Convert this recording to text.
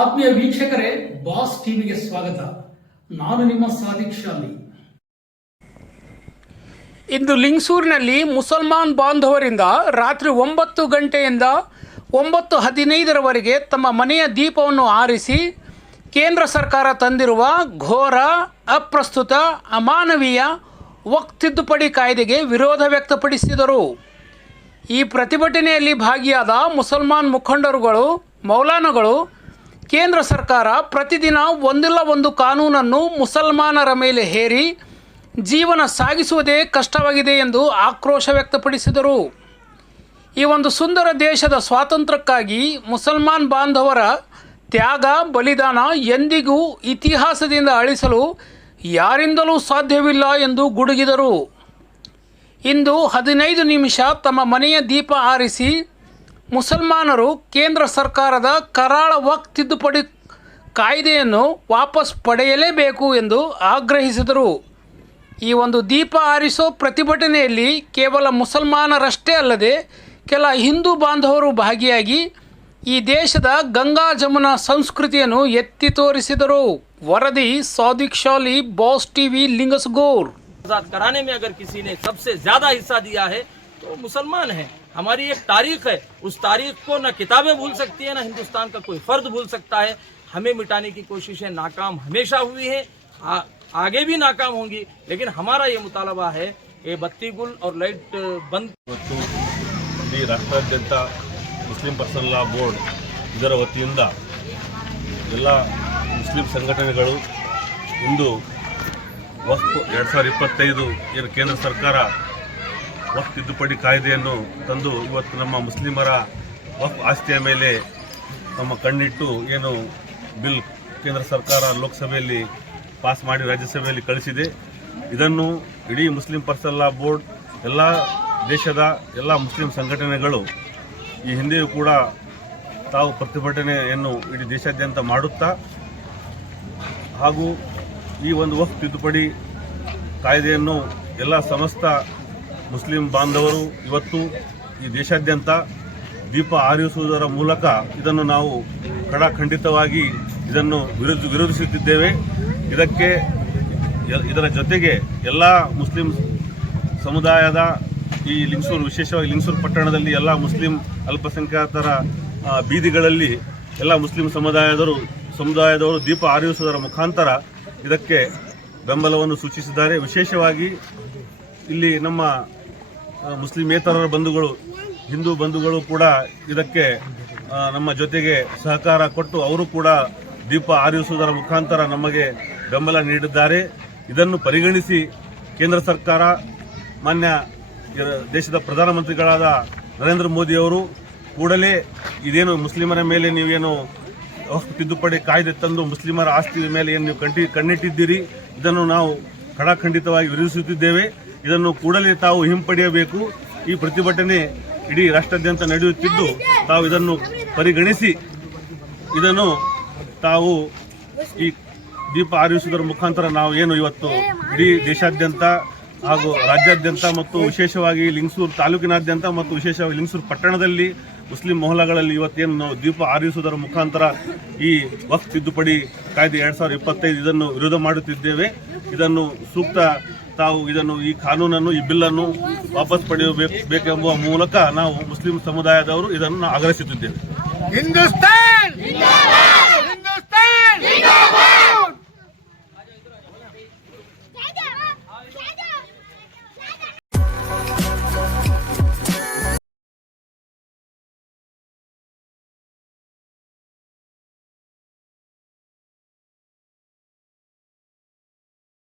ಆತ್ಮೀಯ ವೀಕ್ಷಕರೇ, ಬಾಸ್ ಟಿವಿಗೆ ಸ್ವಾಗತ. ನಾನು ನಿಮ್ಮ ಸಾದಿಕ್ ಶಾಲಿ. ಇಂದು ಲಿಂಗಸೂರಿನಲ್ಲಿ ಮುಸಲ್ಮಾನ್ ಬಾಂಧವರಿಂದ ರಾತ್ರಿ 9 ಗಂಟೆಯಿಂದ 9:15 ತಮ್ಮ ಮನೆಯ ದೀಪವನ್ನು ಆರಿಸಿ ಕೇಂದ್ರ ಸರ್ಕಾರ ತಂದಿರುವ ಘೋರ, ಅಪ್ರಸ್ತುತ, ಅಮಾನವೀಯ ವಕ್ಫ್ ತಿದ್ದುಪಡಿ ಕಾಯ್ದೆಗೆ ವಿರೋಧ ವ್ಯಕ್ತಪಡಿಸಿದರು. ಈ ಪ್ರತಿಭಟನೆಯಲ್ಲಿ ಭಾಗಿಯಾದ ಮುಸಲ್ಮಾನ್ ಮುಖಂಡರುಗಳು, ಮೌಲಾನಗಳು, ಕೇಂದ್ರ ಸರ್ಕಾರ ಪ್ರತಿದಿನ ಒಂದಿಲ್ಲ ಒಂದು ಕಾನೂನನ್ನು ಮುಸಲ್ಮಾನರ ಮೇಲೆ ಹೇರಿ ಜೀವನ ಸಾಗಿಸುವುದೇ ಕಷ್ಟವಾಗಿದೆ ಎಂದು ಆಕ್ರೋಶ ವ್ಯಕ್ತಪಡಿಸಿದರು. ಈ ಒಂದು ಸುಂದರ ದೇಶದ ಸ್ವಾತಂತ್ರ್ಯಕ್ಕಾಗಿ ಮುಸಲ್ಮಾನ್ ಬಾಂಧವರ ತ್ಯಾಗ, ಬಲಿದಾನ ಎಂದಿಗೂ ಇತಿಹಾಸದಿಂದ ಅಳಿಸಲು ಯಾರಿಂದಲೂ ಸಾಧ್ಯವಿಲ್ಲ ಎಂದು ಗುಡುಗಿದರು. ಇಂದು 15 ನಿಮಿಷ ತಮ್ಮ ಮನೆಯ ದೀಪ ಆರಿಸಿ ಮುಸಲ್ಮಾನರು ಕೇಂದ್ರ ಸರ್ಕಾರದ ಕರಾಳ ವಕ್ಫ್ ತಿದ್ದುಪಡಿ ಕಾಯ್ದೆಯನ್ನು ವಾಪಸ್ ಪಡೆಯಲೇಬೇಕು ಎಂದು ಆಗ್ರಹಿಸಿದರು. ಈ ಒಂದು ದೀಪ ಆರಿಸೋ ಪ್ರತಿಭಟನೆಯಲ್ಲಿ ಕೇವಲ ಮುಸಲ್ಮಾನರಷ್ಟೇ ಅಲ್ಲದೆ ಕೆಲ ಹಿಂದೂ ಬಾಂಧವರು ಭಾಗಿಯಾಗಿ ಈ ದೇಶದ ಗಂಗಾ ಜಮುನಾ ಸಂಸ್ಕೃತಿಯನ್ನು ಎತ್ತಿ ತೋರಿಸಿದರು. ವರದಿ ಸಾದಿಕ್ ಶಾಲಿ, ಬಾಸ್ ಟಿವಿ, लिंगसगौर। कराने में अगर किसी ने सबसे ज्यादा हिस्सा दिया है तो मुसलमान है। हमारी एक तारीख है, उस तारीख को न किताबें भूल सकती है, न हिंदुस्तान का कोई फर्द भूल सकता है। हमें मिटाने की कोशिशें नाकाम हमेशा हुई है, आगे भी नाकाम होंगी, लेकिन हमारा ये मुतालबा है ये बत्ती गुल और लाइट बंद। ರಾಷ್ಟ್ರಾದ್ಯಂತ ಮುಸ್ಲಿಂ ಪರ್ಸನಲ್ ಲಾ ಬೋರ್ಡ್ ಇದರ ವತಿಯಿಂದ ಎಲ್ಲ ಮುಸ್ಲಿಂ ಸಂಘಟನೆಗಳು ಇಂದು ವಕ್ಫ್ 2025 ಏನು ಕೇಂದ್ರ ಸರ್ಕಾರ ವಕ್ಫ್ ತಿದ್ದುಪಡಿ ಕಾಯ್ದೆಯನ್ನು ತಂದು ಇವತ್ತು ನಮ್ಮ ಮುಸ್ಲಿಮರ ವಕ್ಫ್ ಆಸ್ತಿಯ ಮೇಲೆ ನಮ್ಮ ಕಣ್ಣಿಟ್ಟು ಏನು ಬಿಲ್ ಕೇಂದ್ರ ಸರ್ಕಾರ ಲೋಕಸಭೆಯಲ್ಲಿ ಪಾಸ್ ಮಾಡಿ ರಾಜ್ಯಸಭೆಯಲ್ಲಿ ಕಳಿಸಿದೆ. ಇದನ್ನು ಇಡೀ ಮುಸ್ಲಿಂ ಪರ್ಸನಲ್ ಲಾ ಬೋರ್ಡ್, ಎಲ್ಲ ದೇಶದ ಎಲ್ಲ ಮುಸ್ಲಿಂ ಸಂಘಟನೆಗಳು ಈ ಹಿಂದೆಯೂ ಕೂಡ ತಾವು ಪ್ರತಿಭಟನೆಯನ್ನು ಇಡೀ ದೇಶಾದ್ಯಂತ ಮಾಡುತ್ತಾ ಹಾಗೂ ಈ ಒಂದು ವಕ್ಫ್ ತಿದ್ದುಪಡಿ ಕಾಯ್ದೆಯನ್ನು ಎಲ್ಲ ಸಮಸ್ತ ಮುಸ್ಲಿಂ ಬಾಂಧವರು ಇವತ್ತು ಈ ದೇಶಾದ್ಯಂತ ದೀಪ ಆರಿಸುವುದರ ಮೂಲಕ ಇದನ್ನು ನಾವು ಖಂಡಿತವಾಗಿ ಇದನ್ನು ವಿರೋಧಿಸುತ್ತಿದ್ದೇವೆ. ಇದರ ಜೊತೆಗೆ ಎಲ್ಲ ಮುಸ್ಲಿಂ ಸಮುದಾಯದ ಈ ಲಿಂಗಸೂರು, ವಿಶೇಷವಾಗಿ ಲಿಂಗಸೂರು ಪಟ್ಟಣದಲ್ಲಿ ಎಲ್ಲ ಮುಸ್ಲಿಂ ಅಲ್ಪಸಂಖ್ಯಾತರ ಬೀದಿಗಳಲ್ಲಿ ಎಲ್ಲ ಮುಸ್ಲಿಂ ಸಮುದಾಯದವರು ದೀಪ ಆರಿಸುವುದರ ಮುಖಾಂತರ ಇದಕ್ಕೆ ಬೆಂಬಲವನ್ನು ಸೂಚಿಸಿದ್ದಾರೆ. ವಿಶೇಷವಾಗಿ ಇಲ್ಲಿ ನಮ್ಮ ಮುಸ್ಲಿಮೇತರರ ಬಂಧುಗಳು, ಹಿಂದೂ ಬಂಧುಗಳು ಕೂಡ ಇದಕ್ಕೆ ನಮ್ಮ ಜೊತೆಗೆ ಸಹಕಾರ ಕೊಟ್ಟು ಅವರು ಕೂಡ ದೀಪ ಆರಿಸುವುದರ ಮುಖಾಂತರ ನಮಗೆ ಬೆಂಬಲ ನೀಡಿದ್ದಾರೆ. ಇದನ್ನು ಪರಿಗಣಿಸಿ ಕೇಂದ್ರ ಸರ್ಕಾರ, ಮಾನ್ಯ ದೇಶದ ಪ್ರಧಾನಮಂತ್ರಿಗಳಾದ ನರೇಂದ್ರ ಮೋದಿಯವರು ಕೂಡಲೇ ಇದೇನು ಮುಸ್ಲಿಮರ ಮೇಲೆ ನೀವೇನು ವಕ್ಫ್ ತಿದ್ದುಪಡಿ ಕಾಯ್ದೆ ತಂದು ಮುಸ್ಲಿಮರ ಆಸ್ತಿ ಮೇಲೆ ಏನು ನೀವು ಕಣ್ಣಿಟ್ಟಿದ್ದೀರಿ, ಇದನ್ನು ನಾವು ಖಂಡಿತವಾಗಿ ವಿರೋಧಿಸುತ್ತಿದ್ದೇವೆ. ಇದನ್ನು ಕೂಡಲೇ ತಾವು ಹಿಂಪಡೆಯಬೇಕು. ಈ ಪ್ರತಿಭಟನೆ ಇಡೀ ರಾಷ್ಟ್ರಾದ್ಯಂತ ನಡೆಯುತ್ತಿದ್ದು ತಾವು ಇದನ್ನು ಪರಿಗಣಿಸಿ ಇದನ್ನು ತಾವು ಈ ದೀಪ ಆರಿಸುವುದರ ಮುಖಾಂತರ ನಾವು ಏನು ಇವತ್ತು ಇಡೀ ದೇಶಾದ್ಯಂತ ಹಾಗೂ ರಾಜ್ಯಾದ್ಯಂತ ಮತ್ತು ವಿಶೇಷವಾಗಿ ಲಿಂಗಸೂರು ತಾಲೂಕಿನಾದ್ಯಂತ ಮತ್ತು ವಿಶೇಷವಾಗಿ ಲಿಂಗಸೂರು ಪಟ್ಟಣದಲ್ಲಿ ಮುಸ್ಲಿಂ ಮೊಹಲ್ಲಾಗಳಲ್ಲಿ ಇವತ್ತೇನು ನಾವು ದೀಪ ಆರಿಸುವುದರ ಮುಖಾಂತರ ಈ ವಕ್ಫ್ ತಿದ್ದುಪಡಿ ಕಾಯ್ದೆ 2025 ಇದನ್ನು ವಿರೋಧ ಮಾಡುತ್ತಿದ್ದೇವೆ. ಇದನ್ನು ಸೂಕ್ತ ತಾವು ಈ ಕಾನೂನನ್ನು, ಈ ಬಿಲ್ಲನ್ನು ವಾಪಸ್ ಪಡೆಯಬೇಕೆಂಬುವ ಮೂಲಕ ನಾವು ಮುಸ್ಲಿಂ ಸಮುದಾಯದವರು ಇದನ್ನು ಆಗ್ರಹಿಸುತ್ತಿದ್ದೇವೆ. ಹಿಂದೂಸ್ತಾನ್